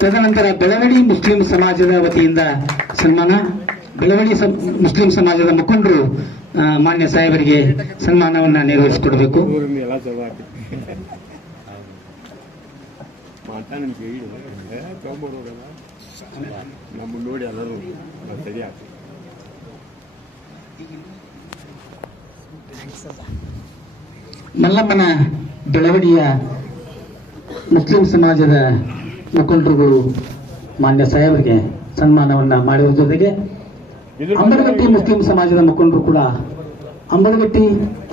ತದನಂತರ ಬೆಳವಡಿ ಮುಸ್ಲಿಂ ಸಮಾಜದ ವತಿಯಿಂದ ಸನ್ಮಾನ. ಬೆಳವಡಿ ಮುಸ್ಲಿಂ ಸಮಾಜದ ಮುಖಂಡರು ಮಾನ್ಯ ಸಾಹೇಬರಿಗೆ ಸನ್ಮಾನವನ್ನ ನೆರವೇರಿಸಿಕೊಡಬೇಕು. ಮಲ್ಲಮ್ಮನ ಬೆಳವಡಿಯ ಮುಸ್ಲಿಂ ಸಮಾಜದ ಮುಖಂಡರುಗಳು ಮಾನ್ಯ ಸಾಹೇಬರಿಗೆ ಸನ್ಮಾನವನ್ನ ಮಾಡುವ ಜೊತೆಗೆ ಅಂಬಲಗಟ್ಟಿ ಮುಸ್ಲಿಂ ಸಮಾಜದ ಮುಖಂಡರು ಕೂಡ ಅಂಬಲಗಟ್ಟಿ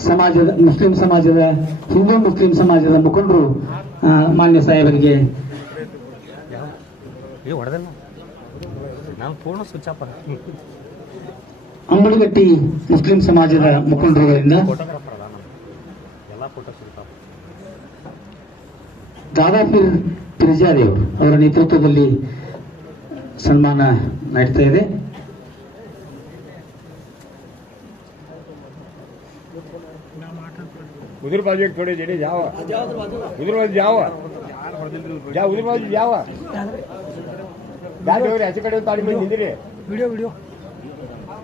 ಸಮಾಜದ ಮುಸ್ಲಿಂ ಸಮಾಜದ ಹಿಂದೂ ಮುಸ್ಲಿಂ ಸಮಾಜದ ಮುಖಂಡರು ಮಾನ್ಯ ಸಾಹೇಬರಿಗೆ ಅಂಬಲಗಟ್ಟಿ ಮುಸ್ಲಿಂ ಸಮಾಜದ ಮುಖಂಡರುಗಳಿಂದ ದಾದಾಪೀರ್ ಪಿರ್ಜಾದೇವ್ ಅವರ ನೇತೃತ್ವದಲ್ಲಿ ಸನ್ಮಾನ ನಡೀತಾ ಇದೆ. उधर बाजू एक थोड़े जेडे जाओ उधर बाजू जाओ जाओ उधर बाजू जाओ दादा और ऐसे कड़े ताड़ी में निंदरे वीडियो वीडियो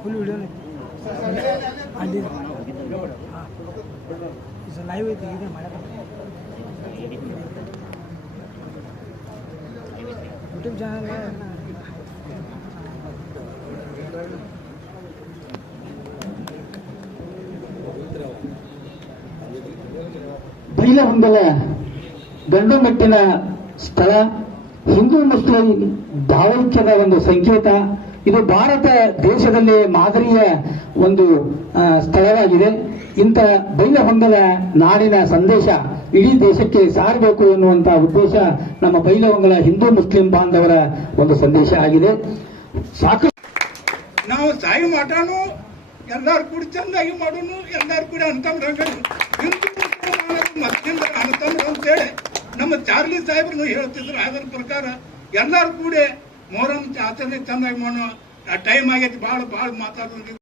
फुल वीडियो नहीं आंधी इस लाइव है ये हमारा यूट्यूब चैनल है ಬೈಲಹೊಂಗಲ ಗಂಡುಮೆಟ್ಟಿನ ಸ್ಥಳ, ಹಿಂದೂ ಮುಸ್ಲಿಂ ಭಾವೈಕ್ಯದ ಒಂದು ಸಂಕೇತ. ಇದು ಭಾರತ ದೇಶದಲ್ಲಿ ಮಾದರಿಯ ಒಂದು ಸ್ಥಳವಾಗಿದೆ. ಇಂಥ ಬೈಲಹೊಂಗಲ ನಾಡಿನ ಸಂದೇಶ ಇಡೀ ದೇಶಕ್ಕೆ ಸಾರಬೇಕು ಎನ್ನುವಂತಹ ಉದ್ದೇಶ ನಮ್ಮ ಬೈಲಹೊಂಗಲ ಹಿಂದೂ ಮುಸ್ಲಿಂ ಬಾಂಧವರ ಒಂದು ಸಂದೇಶ ಆಗಿದೆ. ಸಾಕಷ್ಟು ನಾವು ಸಾಯಿ ಮಾಡೋನು, ಎಲ್ಲಾರು ಕೂಡ ಚಂದಾಗಿ ಮಾಡೋನು, ಎಲ್ಲಾರು ಕೂಡ ಅನ್ಕಂಡ್ರಂಗ ಹಿಂದೂ ಮತ್ತೊಂದು ಅನ್ಕಂಡ್ರು ಅಂತೇಳಿ ನಮ್ಮ ಚಾರ್ಲಿ ಸಾಹೇಬ್ರು ಹೇಳ್ತಿದ್ರು. ಅದರ ಪ್ರಕಾರ ಎಲ್ಲಾರು ಕೂಡ ಮೊಹರಂ ಆಚರಣೆ ಚಂದಾಗಿ ಮಾಡೋ ಟೈಮ್ ಆಗೈತಿ. ಭಾಳ ಮಾತಾಡೋದು